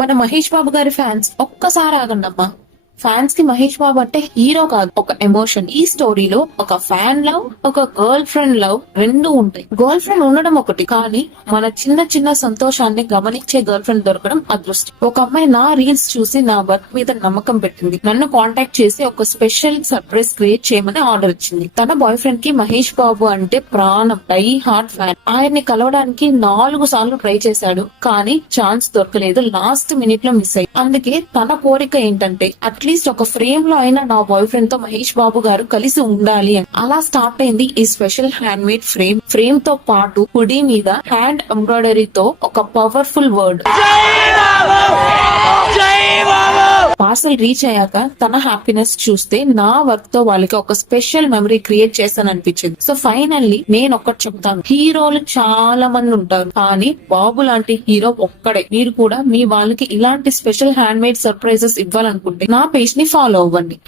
మన మహేష్ బాబు గారి ఫ్యాన్స్ ఒక్కసారి ఆగండమ్మా. ఫ్యాన్స్ కి మహేష్ బాబు అంటే హీరో కాదు, ఒక ఎమోషన్. ఈ స్టోరీలో ఒక ఫ్యాన్ లవ్, ఒక గర్ల్ ఫ్రెండ్ లవ్ రెండు ఉంటాయి. గర్ల్ ఫ్రెండ్ ఉండడం ఒకటి, కానీ మన చిన్న చిన్న సంతోషాన్ని గమనించే గర్ల్ ఫ్రెండ్ దొరకడం అదృష్టం. ఒక అమ్మాయి నా రీల్స్ చూసి నా వర్క్ మీద నమ్మకం పెట్టింది. నన్ను కాంటాక్ట్ చేసి ఒక స్పెషల్ సర్ప్రైజ్ క్రియేట్ చేయమని ఆర్డర్ ఇచ్చింది. తన బాయ్ ఫ్రెండ్ కి మహేష్ బాబు అంటే ప్రాణం, డై హార్ట్ ఫ్యాన్. ఆయన్ని కలవడానికి 4 సార్లు ట్రై చేశాడు, కానీ ఛాన్స్ దొరకలేదు. లాస్ట్ మినిట్ లో మిస్ అయ్యి. అందుకే తన కోరిక ఏంటంటే అట్లీస్ట్ ఒక ఫ్రేమ్ లో అయినా నా బాయ్ ఫ్రెండ్ తో మహేష్ బాబు గారు కలిసి ఉండాలి అని. అలా స్టార్ట్ అయింది ఈ special hand made frame. Frame తో పాటు హుడీ మీద హ్యాండ్ ఎంబ్రాయిడరీతో ఒక పవర్ఫుల్ వర్డ్. పార్సల్ రీచ్ అయ్యాక తన హ్యాపీనెస్ చూస్తే నా వర్క్ తో వాళ్ళకి ఒక స్పెషల్ మెమరీ క్రియేట్ చేస్తాను అనిపించింది. సో ఫైనల్లీ నేను ఒక్కటి చెప్తాను, హీరోలు చాలా మంది ఉంటారు, కానీ బాబు లాంటి హీరో ఒక్కడే. మీరు కూడా మీ వాళ్ళకి ఇలాంటి స్పెషల్ హ్యాండ్ మేడ్ సర్ప్రైజెస్ ఇవ్వాలనుకుంటే నా పేజ్ ని ఫాలో అవ్వండి.